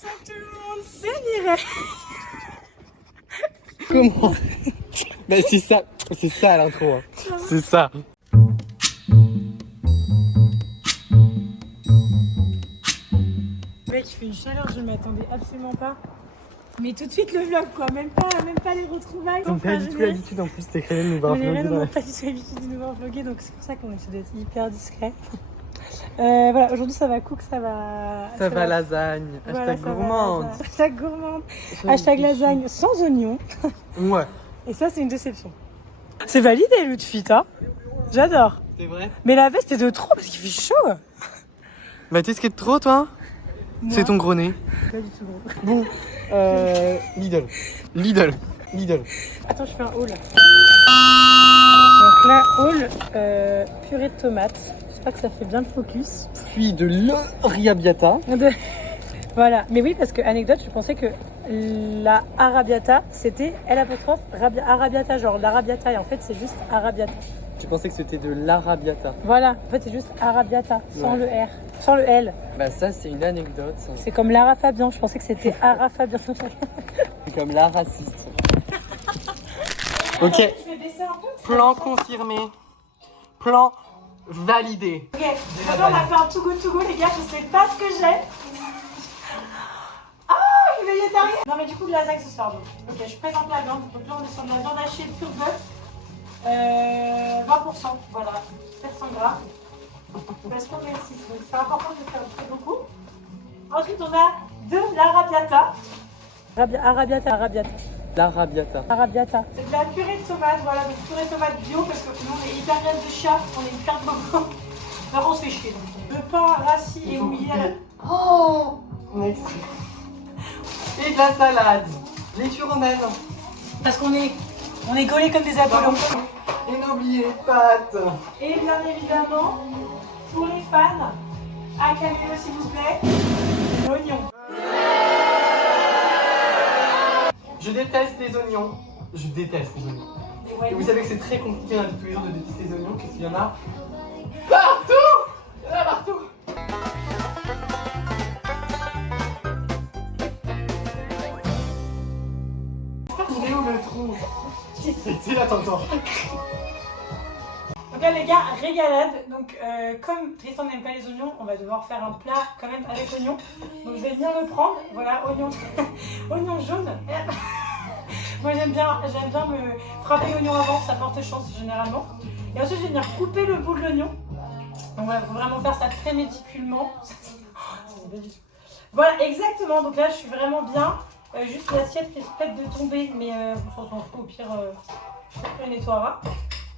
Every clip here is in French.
Ça, tout le monde sait, Mireille. Comment? Bah c'est ça l'intro. Hein. C'est ça. Mec, il fait une chaleur, je ne m'attendais absolument pas. Mais tout de suite le vlog quoi, même pas les retrouvailles. On n'a pas du tout l'habitude en plus d'écrire de nous voir On est vlogger. vraiment pas du tout l'habitude de nous voir vlogger, donc c'est pour ça qu'on essaie d'être hyper discret. Voilà, aujourd'hui ça va cook, ça va... Ça va lasagne, Voilà, hashtag ça va, gourmande. Hashtag gourmande, hashtag lasagne sans oignons. Ouais. Et ça c'est une déception. C'est validé l'outfit, hein. J'adore. C'est vrai? Mais la veste est de trop parce qu'il fait chaud. Bah t'es ce qui est de trop toi? Moi, C'est ton gros nez. pas du tout gros. Bon, Lidl. Attends, je fais un haul. Donc là, haul, purée de tomates. J'espère que ça fait bien le focus. Puis de l'arrabbiata. Voilà, mais oui, parce que anecdote, je pensais que la arrabbiata, c'était L'' arrabbiata, genre l'arrabbiata, et en fait, c'est juste arrabbiata. Tu pensais que c'était de l'arrabbiata? Voilà, en fait, c'est juste arrabbiata, sans Ouais. le R, sans le L. Bah ça c'est une anecdote. Ça. C'est comme Lara Fabian, je pensais que c'était Ara Fabian. C'est comme la raciste. Ok, Je vais baisser un peu. plan confirmé. Plan validé. Ok, maintenant on a fait un to go, les gars, je sais pas ce que j'ai. Ah, je suis végétarien. Non, mais du coup, de la lasagne ce soir. Donc. Ok, je présente la viande. Donc là, on est sur de la viande hachée pure bœuf. 20%, voilà, 700 grammes. Parce qu'on est 6, donc c'est important de faire très beaucoup. Ensuite, on a de l'arrabbiata. Arrabbiata. L'arrabbiata. C'est de la purée de tomate, voilà, donc purée de tomate bio parce que nous on est hyper graisse de chat, on est hyper coco. Par on se fait chier donc. Le pain rassis et mouillé. Oh, merci. Et de la salade. Les turonelles. Parce qu'on est gaulés comme des Apollons. Et n'oubliez pas de pâtes. Et bien évidemment, pour les fans, à caméo s'il vous plaît, l'oignon. Je déteste les oignons. Et vous savez que c'est très compliqué dans la vie de tous les jours de détester les oignons parce qu'il y en a partout. Il y en a partout. C'est où le trou? C'est là, t'entends. Donc là les gars, régalade. Donc comme Tristan n'aime pas les oignons, on va devoir faire un plat quand même avec oignons. Donc je vais venir le prendre. Voilà, oignon, oignon jaune. Moi j'aime bien me frapper l'oignon avant, ça porte chance généralement. Et ensuite je vais venir couper le bout de l'oignon. Donc voilà, il faut vraiment faire ça très méticulement. Voilà, exactement. Donc là je suis vraiment bien. Juste l'assiette qui risque peut-être de tomber, mais on s'en fout, au pire, on les nettoiera.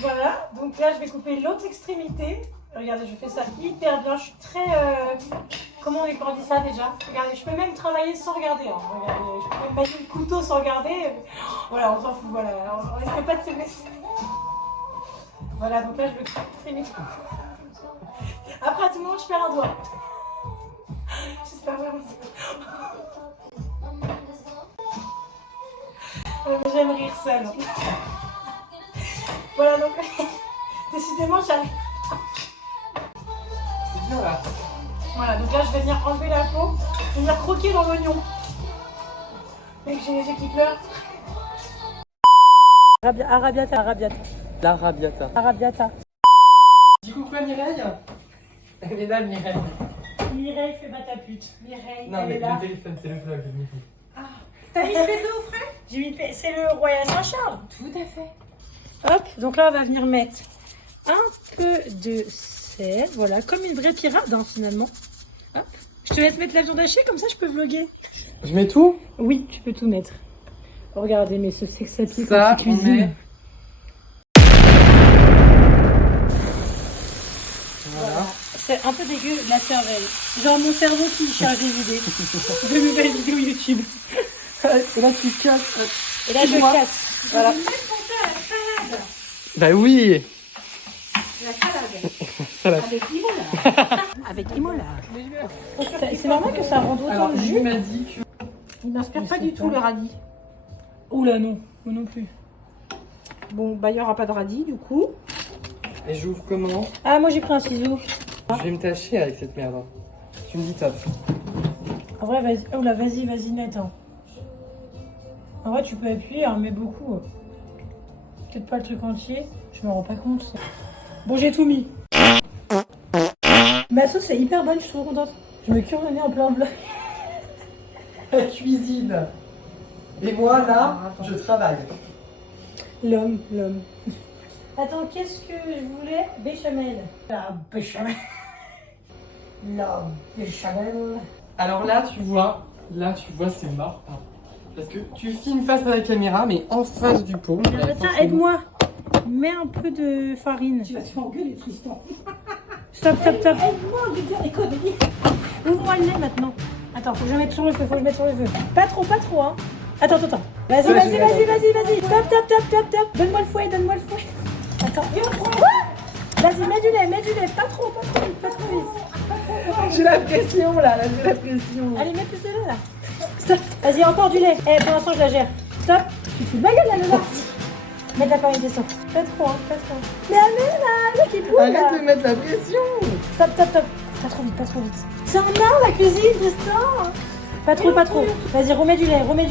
Voilà, donc là je vais couper l'autre extrémité. Regardez, je fais ça hyper bien. Je suis très. Comment on dit ça déjà? Regardez, je peux même travailler sans regarder. Hein. Regardez, je peux même mettre le couteau sans regarder. Voilà, on s'en fout. Voilà, on risque pas de se blesser. Voilà, donc là je vais trimer. Après tout le monde, je perds un doigt. J'espère vraiment ça. J'aime rire seule. Voilà, donc décidément j'arrive. C'est bien là. Voilà, donc là je vais venir enlever la peau, je vais venir croquer dans l'oignon. Mec, j'ai les yeux qui pleurent. Arrabbiata. Dis coucou à Mireille. Elle est là, Mireille. Mireille, fais pas ta pute. Mireille, Non, elle mais est là. le téléphone, c'est le vlog. T'as mis le PE au frais? J'ai mis le c'est le Royal Saint-Charles. Tout à fait. Hop, donc là on va venir mettre un peu de sel, voilà, comme une vraie pirate hein, finalement. Hop. Je te laisse mettre la viande hachée, comme ça je peux vlogger. Je mets tout? Oui, tu peux tout mettre. Regardez, mais ce sexe à pied Ça, quand tu cuisines. Voilà. C'est un peu dégueu la cervelle. Genre mon cerveau qui cherche des idées. De nouvelles vidéos YouTube. Et là, tu casses. Et là je casse. Voilà. Je vais même penser à la salade. Bah oui. La salade. Salade. Avec Imola. Avec Imola. C'est normal que ça rende autant le jus. Il m'a dit que... Il m'inspire pas du tout le radis. Oula non, moi non plus. Bon, bah il n'y aura pas de radis du coup. Et j'ouvre comment? Ah, moi j'ai pris un ciseau. Je vais me tâcher avec cette merde. Tu me dis top. En vrai, vas-y. Oh là, vas-y, net. Hein. En vrai, tu peux appuyer, hein, mais beaucoup. Peut-être pas le truc entier. Je me rends pas compte. Bon, j'ai tout mis. Ma sauce est hyper bonne, je suis trop contente. Je me cure le nez en plein vlog. La cuisine. Et moi, là, je travaille. L'homme. Attends, qu'est-ce que je voulais? Béchamel. La béchamel. La béchamel. Alors là, tu vois, c'est mort. Parce que tu filmes face à la caméra, mais en face du pot. Tiens, aide-moi. Mets un peu de farine. Tu vas te faire engueuler, Tristan. Stop. Aide-moi, je vais dire des conneries. Ouvre-moi le nez maintenant. Attends, faut que je mette sur le feu, Pas trop, hein. Attends. Vas-y. Stop. Donne-moi le fouet. Attends. Vas-y, mets du lait. Pas trop vite. J'ai la pression là, j'ai la pression. Allez, mets plus de lait là. Stop. Vas-y, encore du lait. Pour l'instant, je la gère. Stop. Tu te fous de ma gueule là, Lola. Mets de la farine dessus. Pas trop. Mais allez là, qui pousse là. Arrête de mettre la pression. Stop. Pas trop vite. C'est un art la cuisine, Tristan. Pas trop. Vas-y, remets du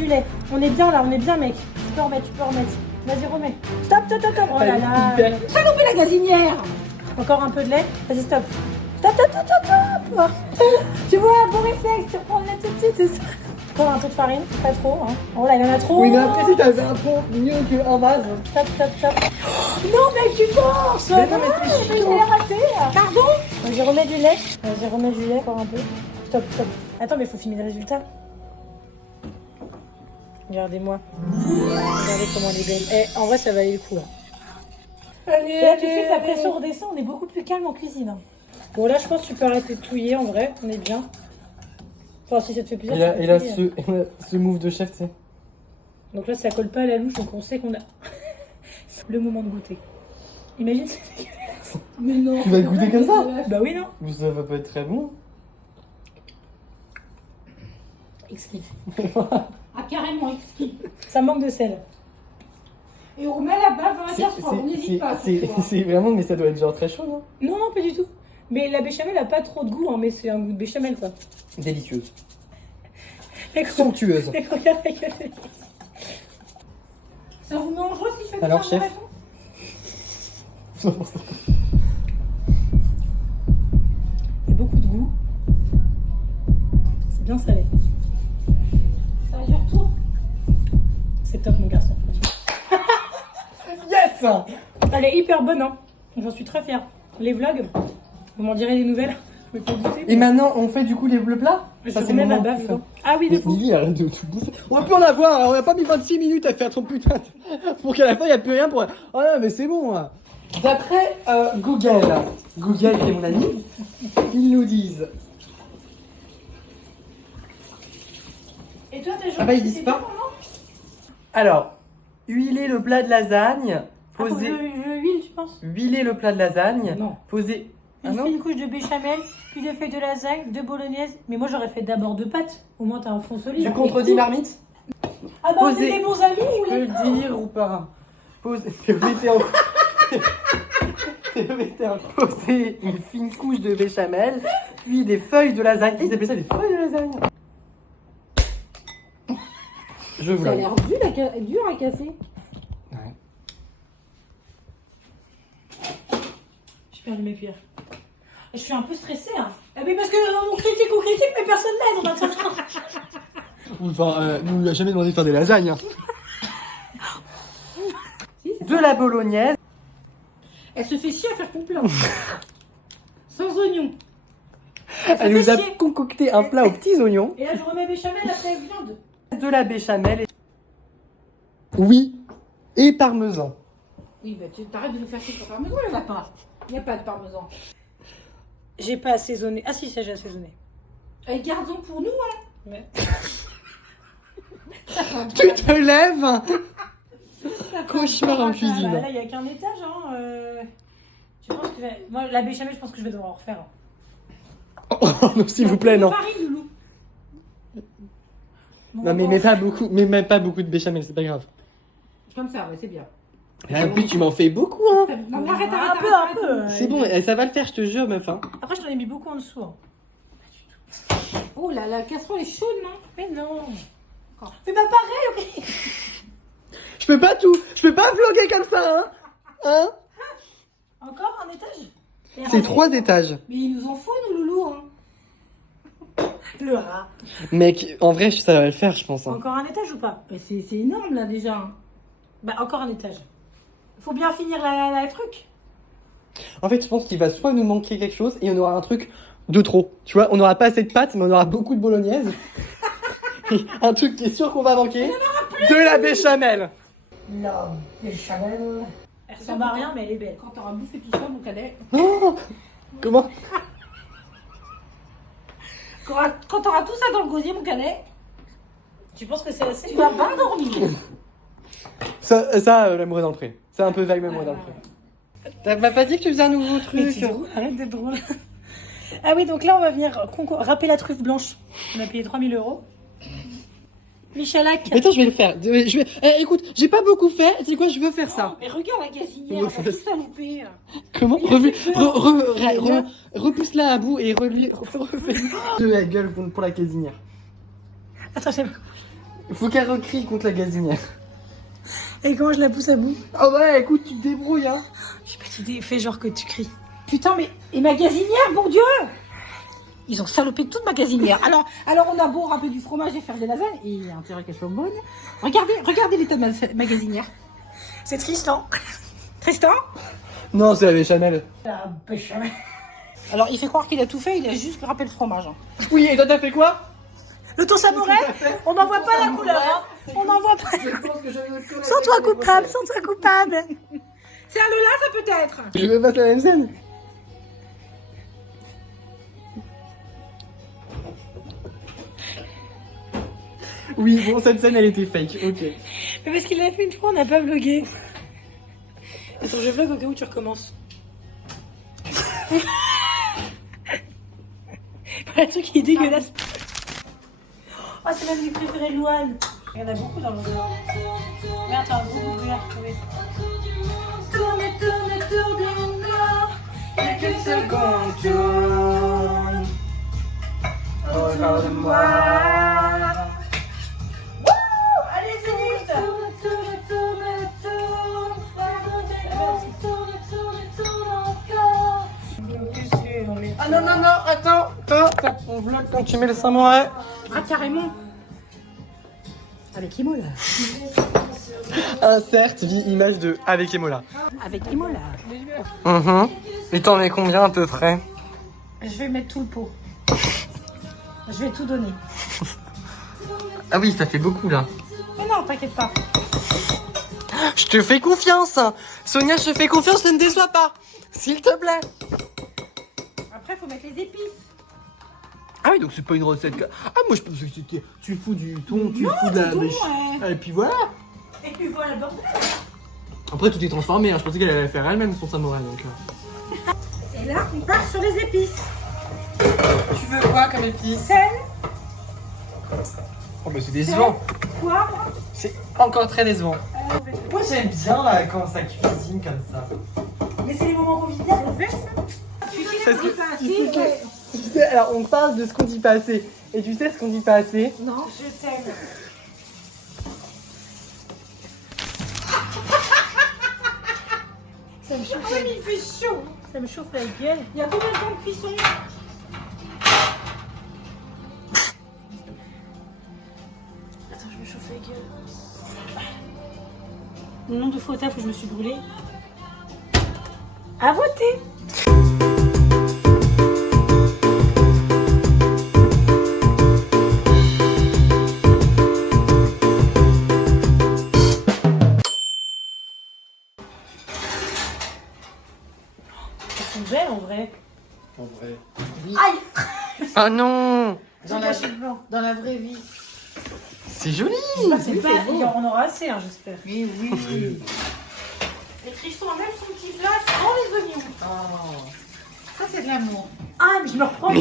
lait. On est bien là, mec. Tu peux remettre. Vas-y, remets. Stop. Oh là là. Salopé la gazinière. Encore un peu de lait. Vas-y, stop. Tu vois, bon réflexe, tu reprends le lait tout de suite, c'est ça. Encore un peu de farine, pas trop. Hein. Oh là, il y en a trop. Oui, mais après, si t'avais un pot mieux qu'un vase. Stop. Non, mec, tu forces. Mais non, mais c'est je chiant. l'ai raté. Pardon. Vas-y, remets du lait, encore un peu. Stop. Attends, mais il faut filmer le résultat. Regardez-moi. Regardez comment elle est belle. En vrai, ça valait le coup. Hein. Et là, tout de suite, la pression redescend. On est beaucoup plus calme en cuisine. Hein. Bon, là, je pense que tu peux arrêter de touiller. En vrai, on est bien. Enfin, si ça te fait plaisir. Et là, ce move de chef, tu sais. Donc là, ça colle pas à la louche, donc on sait qu'on a le moment de goûter. Imagine, c'est dégueulasse. Mais non. Tu vas goûter comme ça? Bah oui, non. Mais ça va pas être très bon. Exquis. Ah, carrément exquis. Ça manque de sel. Et on met la bave dans la casserole, on n'hésite pas. C'est vraiment, mais ça doit être genre très chaud, non? Non, pas du tout. Mais la béchamel a pas trop de goût, hein, mais c'est un goût de béchamel, quoi. Délicieuse. Mec, Somptueuse. mec, regarde la gueule. Ça vous met en joie si je fais Alors, ça, chef. Il y a beaucoup de goût. C'est bien salé. Ça a du retour. C'est top, mon garçon. Yes! Elle est hyper bonne, hein. J'en suis très fière. Les vlogs, vous m'en direz des nouvelles. Je vais pas goûter. Et maintenant, on fait du coup les bleus plats? Ça, c'est même ma baffe. Ah oui, de fou. Lily, arrête de tout bouffer. On va plus en avoir, on a pas mis 26 minutes à faire ton putain pour qu'à la fin il n'y a plus rien pour. Oh non, mais c'est bon. Hein. D'après Google qui est mon ami, ils nous disent. Et toi, t'es Ah bah, ils disent pas. Alors, huiler le plat de lasagne, poser. Je huile, tu penses? Huiler le plat de lasagne, Non. poser. Ah Il non fait une couche de béchamel, puis de feuilles de lasagne, de bolognaise. Mais moi, j'aurais fait d'abord deux pâtes. Au moins, t'as un fond solide. Tu contredis Marmite? Ah bah, on Poser. est des bons amis ou Je peux les le dire ou pas? Poser. Poser une fine couche de béchamel, puis des feuilles de lasagne. Ils appellent ça des feuilles de lasagne. Je vous Ça a l'aime. l'air dur à casser. Ouais. J'ai perdu mes cuillères. Je suis un peu stressée, hein. Ah mais parce que on critique, mais personne n'aide en attendant. Enfin, nous, on lui a jamais demandé de faire des lasagnes. Hein. De la bolognaise. Elle se fait chier à faire ton plat. Sans oignon. Elle nous a chier. concocté un plat aux petits oignons. Et là, je remets béchamel après viande. De la béchamel. Oui. Et parmesan. Oui, bah tu t'arrêtes de nous faire chier sur parmesan, le lapin. Il n'y a pas de parmesan. J'ai pas assaisonné. Ah si, ça j'ai assaisonné. Et gardons pour nous, hein. Ouais. Tu te lèves. Cauchemar en cuisine. Bah, là, il n'y a qu'un étage, hein. Je pense que moi, la béchamel, je pense que je vais devoir en refaire. Oh, non, s'il vous plaît, non. Farine, Loulou. Bon, Non, mais bon. mets pas beaucoup de béchamel, c'est pas grave. Comme ça, ouais, c'est bien. Et en plus, tu m'en fais beaucoup, hein. Non, mais arrête, Un arrête, peu, arrête, un peu. C'est bon, ça va le faire, je te jure, meuf. Hein. Après, je t'en ai mis beaucoup en dessous. Hein. Oh là, la casserole est chaude, non? Mais non. Mais bah pareil, ok. Je peux pas tout. Je peux pas vlogger comme ça, hein. Encore un étage? C'est 3 étages. Mais il nous en faut, nous, loulou, hein. Le rat. Mec, en vrai, ça va le faire, je pense. Hein. Encore un étage ou pas? Mais c'est énorme, là, déjà. Bah encore un étage. Faut bien finir la truc. En fait, je pense qu'il va soit nous manquer quelque chose et on aura un truc de trop. Tu vois, on n'aura pas assez de pâtes, mais on aura beaucoup de bolognaise. Et un truc qui est sûr qu'on va manquer. De la béchamel. La béchamel. Elle ressemble à rien, mais elle est belle. Quand t'auras bouffé tout ça, mon cadet. Oh comment Quand t'auras tout ça dans le gosier, mon cadet, Tu penses que c'est assez? tu vas pas dormir. Ça l'amoureux dans le pré. C'est un peu vague, l'amoureux dans le pré. T'as pas dit que tu faisais un nouveau Mais truc? c'est drôle, arrête d'être drôle. Ah oui, donc là, on va venir râper la truffe blanche. On a payé 3 000 €. Michelac. Attends, je vais le faire. Écoute, j'ai pas beaucoup fait. Tu sais quoi, je veux faire ça. Mais regarde la gazinière, elle a tout salopé. Comment repousse-la à bout et refais de la gueule pour la gazinière. Attends, je sais pas. Faut qu'elle recrie contre la gazinière. Et comment je la pousse à bout? Oh ouais, écoute, tu te débrouilles, hein. J'ai pas d'idée, fais genre que tu cries. Putain, mais. Et ma gazinière, bon Dieu! Ils ont salopé toute ma gazinière. Alors on a beau râper du fromage et faire des lasagnes, et il y a intérêt qu'elle soit bonne. Regardez l'état de ma gazinière. C'est Tristan. Tristan? Non, c'est la béchamel. La béchamel. Alors il fait croire qu'il a tout fait, il a juste râpé le fromage. Hein. Oui, et toi, t'as fait quoi? Le thon samouraï, on n'en voit pas la couleur. Hein. On n'en voit pas. Sens-toi coupable, sens-toi coupable. C'est un Lola, ça peut-être? Je veux pas la même scène. Oui, bon, cette scène, elle était fake, ok. Mais parce qu'il l'a fait une fois, on n'a pas vlogué. Attends, je vlog au cas où tu recommences. Le truc qui est dégueulasse. Oh, c'est ma musique préférée de Louane. Il y en a beaucoup dans le jeu. Mais attends, beaucoup de bruit. Tourne, tourne, tourne, tourne. Quelques secondes, tourne. Regarde-moi. Allez, c'est vite. Tourne, tourne, tourne, tourne. Tourne, tourne, encore. Ah non, non, non, attends, on vlog quand tu mets le samouraï. Ah carrément. Avec Imola. Insert vie image de avec Emola. Avec Imola. Et t'en mets combien à peu près? Je vais mettre tout le pot. Je vais tout donner. Ah oui, ça fait beaucoup là. Mais non, t'inquiète pas. Je te fais confiance. Sonia, je te fais confiance, ne me déçois pas. S'il te plaît. Après, faut mettre les épices. Ah oui, donc c'est pas une recette. Ah, moi je pensais que c'était. Tu fous du thon, tu fous de la thon, mèche. ouais. Et puis voilà. Et puis voilà, bordel. Après, tout est transformé. Hein. Je pensais qu'elle allait faire elle-même son samouraï. Donc, Et là, on part sur les épices. Tu veux quoi comme épices? Sel, Oh, mais c'est décevant. poivre. C'est encore très décevant. Moi j'aime bien là quand ça cuisine comme ça. Mais c'est les moments conviviaux. Parce que, tu sais, alors on parle de ce qu'on dit pas assez. Et tu sais ce qu'on dit pas assez? Non. Je t'aime. Ça me chauffe. Il fait chaud. Ça me chauffe la gueule. Il y a combien de temps de cuisson? Attends, je me chauffe la gueule. Le nom de faux taf où je me suis brûlée. À voter. Elles sont belles en vrai. En vrai. Aïe. Ah non! J'ai caché le blanc. Dans la vraie vie. C'est joli! C'est pas, il y en aura assez, hein, j'espère. Mais oui. Et Tristan a même son petit plat sans les oignons. Oh. Ça, c'est de l'amour. Ah, mais je me reprends.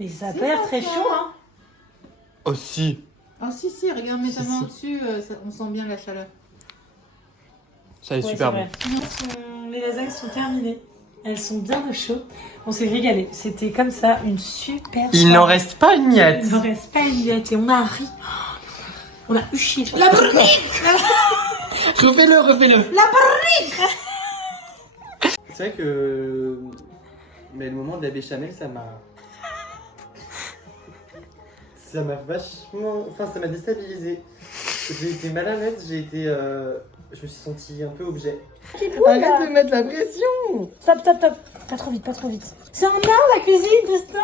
Mais ça perd très chaud, hein. Oh si! Ah si, regarde, mets ta Si, main si. dessus, on sent bien la chaleur. Ça est Ouais, super c'est bon. vrai. Les lasagnes sont terminées. Elles sont bien au chaud. On s'est régalé. C'était comme ça, une super Il n'en soirée. reste pas une miette. Il n'en reste pas une miette et on a ri. On a huché sur la barrique. Refais-le. La barrique. C'est vrai que mais le moment de la béchamel, ça m'a vachement, enfin ça m'a déstabilisé. J'ai été mal à l'aise, je me suis sentie un peu objet. Arrête de mettre la pression. Stop. Pas trop vite. C'est un art la cuisine, Tristan.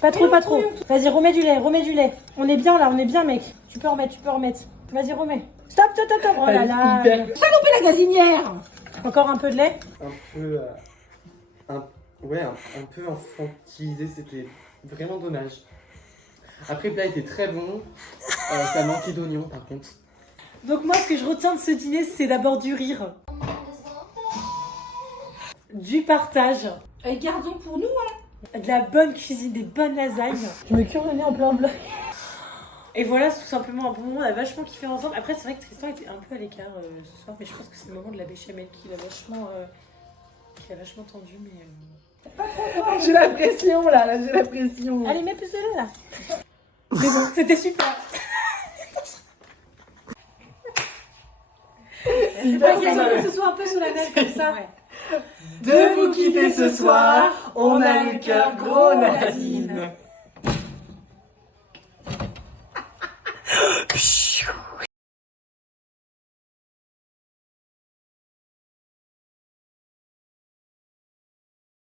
Pas trop. Vas-y, remets du lait. On est bien là, mec. Tu peux remettre. Vas-y, remets. Stop. Oh là là. Salopé la gazinière. Encore un peu de lait. Un peu infantilisé, c'était vraiment dommage. Après le plat était très bon, ça manquait d'oignons par contre. Donc moi, ce que je retiens de ce dîner, c'est d'abord du rire. Du partage. Et gardons pour nous, hein. De la bonne cuisine, des bonnes lasagnes. Je me cure le nez en plein bloc. Et voilà, c'est tout simplement un bon moment, on a vachement kiffé ensemble. Après, c'est vrai que Tristan était un peu à l'écart ce soir, mais je pense que c'est le moment de la béchamel qui l'a vachement tendu, mais... J'ai la pression là, j'ai la pression. Allez, mets plus de lait là. C'est bon, c'était super. Que ce soit un peu sous la neige comme ça. De vous quitter ce soir, on a le cœur gros, Nadine.